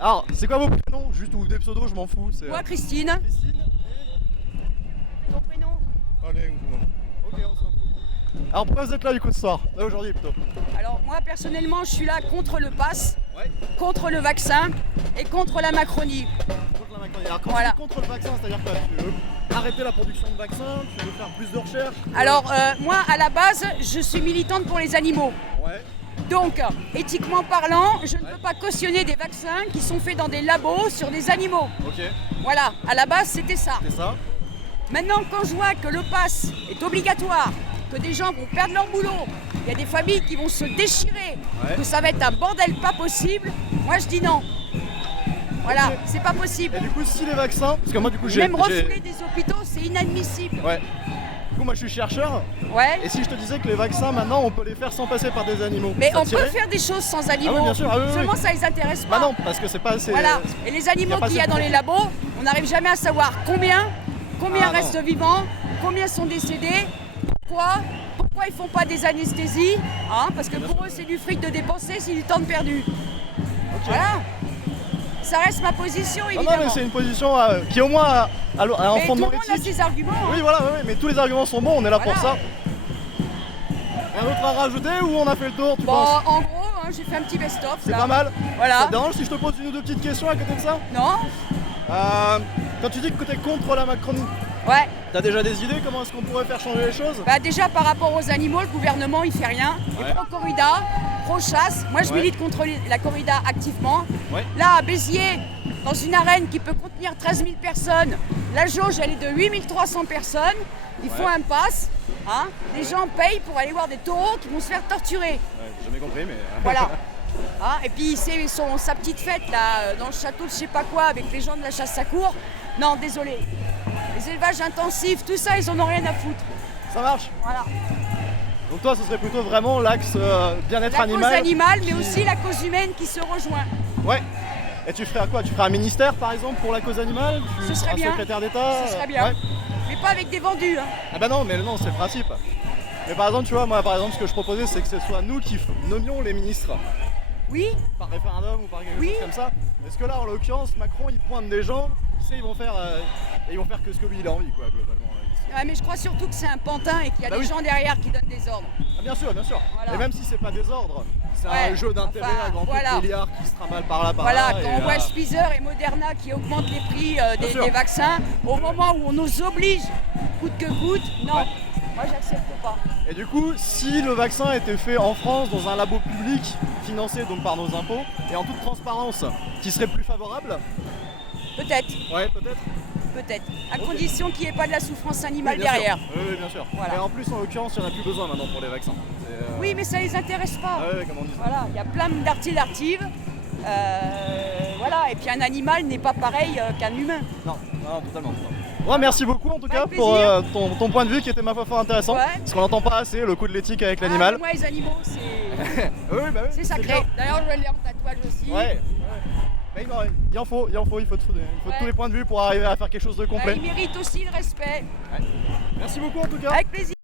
Alors, c'est quoi vos prénoms? Juste ou des pseudos, je m'en fous. Moi, Christine. Christine. Ton prénom? Allez, ok, on s'en fout. Alors, pourquoi vous êtes là du coup ce soir? Là, aujourd'hui plutôt. Alors, moi, personnellement, je suis là contre le pass, Ouais. contre le vaccin et contre la Macronie. Contre la Macronie. Alors, quand Voilà. tu es contre le vaccin, c'est-à-dire quoi? Tu veux arrêter la production de vaccins? Tu veux faire plus de recherches? Alors, moi, à la base, je suis militante pour les animaux. Ouais. Donc, éthiquement parlant, je ne peux pas cautionner des vaccins qui sont faits dans des labos sur des animaux. Ok, Voilà, à la base, c'était ça. c'est ça. Maintenant, quand je vois que le pass est obligatoire, que des gens vont perdre leur boulot, il y a des familles qui vont se déchirer, Ouais. que ça va être un bordel pas possible, moi je dis non. Voilà, Ok. c'est pas possible. Et du coup, si les vaccins, parce que moi, du coup, j'ai. Même refouler des hôpitaux, c'est inadmissible. Ouais. Du coup, moi, je suis chercheur. Ouais. Et si je te disais que les vaccins, maintenant, on peut les faire sans passer par des animaux? Mais ça on tirait? peut faire des choses sans animaux. Ah oui, bien sûr, ah oui, oui, Seulement oui. ça les intéresse pas. Bah non, parce que c'est pas assez. Voilà. Et les animaux pas qu'il y a assez dans les labos, on n'arrive jamais à savoir combien Ah, non. restent vivants, combien sont décédés, pourquoi ils font pas des anesthésies, hein, parce que pour eux c'est du fric de dépenser, c'est du temps de perdu. Ok. Voilà. Ça reste ma position Non, évidemment. non, mais c'est une position qui, au moins, a un Mais tout le fondement monde a éthique. ses arguments. hein. Oui, voilà, ouais, mais tous les arguments sont bons, on est là pour Voilà. ça. Un autre à rajouter ou on a fait le tour, tu Bon, penses? en gros, hein, j'ai fait un petit best-of. C'est là. pas mal. Voilà. Ça te dérange si je te pose une ou deux petites questions à côté de ça? Non? Quand tu dis que t'es contre la Macronie, Ouais. t'as déjà des idées comment est-ce qu'on pourrait faire changer les choses? Bah déjà par rapport aux animaux, le gouvernement il fait rien. Ouais. Et pro-corrida, pro-chasse. Moi je Ouais. milite contre la corrida activement. Ouais. Là à Béziers, dans une arène qui peut contenir 13 000 personnes, la jauge elle est de 8 300 personnes. Il faut Ouais. un pass. Hein. Les gens payent pour aller voir des taureaux qui vont se faire torturer. Ouais, j'ai jamais compris, mais. Voilà. Hein, et puis c'est sa petite fête là, dans le château de je sais pas quoi, avec les gens de la chasse à cour. Non, désolé. Les élevages intensifs, tout ça, ils en ont rien à foutre. Ça marche. Voilà. Donc toi, ce serait plutôt vraiment l'axe bien-être La animal. cause animale, mais qui- aussi la cause humaine qui se rejoint. Ouais. Et tu ferais quoi? Tu ferais un ministère par exemple pour la cause animale? Ce serait un bien. secrétaire d'État? Ce serait bien. Ouais. Mais pas avec des vendus. Hein. Ah bah non, mais non, c'est le principe. Mais par exemple, tu vois, moi par exemple, ce que je proposais, c'est que ce soit nous qui nommions les ministres. Oui, Par référendum ou par quelque Oui. chose comme ça. Est-ce que là, en l'occurrence, Macron, il pointe des gens, tu sais, ils vont faire que ce que lui il a envie, quoi, globalement. ouais, mais je crois surtout que c'est un pantin et qu'il y a Bah des oui. gens derrière qui donnent des ordres. Ah, bien sûr, bien sûr. Voilà. Et même si c'est pas des ordres, c'est Ouais, un jeu d'intérêt enfin, à grand coup voilà. de milliards qui se trimballe par là, par Voilà, là. quand on voit Pfizer et Moderna qui augmentent les prix Bien sûr. des vaccins, au moment où on nous oblige, coûte que coûte, non, Ouais. moi j'accepte pas. Et du coup, si le vaccin était fait en France dans un labo public, financé donc par nos impôts, et en toute transparence, qui serait plus favorable? Peut-être, Ouais, peut-être. peut-être. À Ok. condition qu'il n'y ait pas de la souffrance animale Oui, bien sûr. derrière. Oui, bien sûr. Voilà. Et en plus, en l'occurrence, il n'y en a plus besoin maintenant pour les vaccins. Oui, mais ça les intéresse pas. Ah ouais, comment on dit ça? Voilà, il y a plein d'alternatives. Voilà, et puis un animal n'est pas pareil qu'un humain. Non, non, totalement. Ouais, merci beaucoup en tout cas Avec pour plaisir. ton point de vue qui était ma foi fort intéressant. Ouais. Parce qu'on n'entend pas assez le coup de l'éthique avec Ah, l'animal. mais moi, les animaux, c'est Oui, bah oui, c'est sacré. bien. D'ailleurs, je vais les en tatouage aussi. Ouais. Mais il en faut, il faut Ouais. tous les points de vue pour arriver à faire quelque chose de Bah, complet. ils méritent aussi le respect. Merci beaucoup en tout cas. Avec plaisir.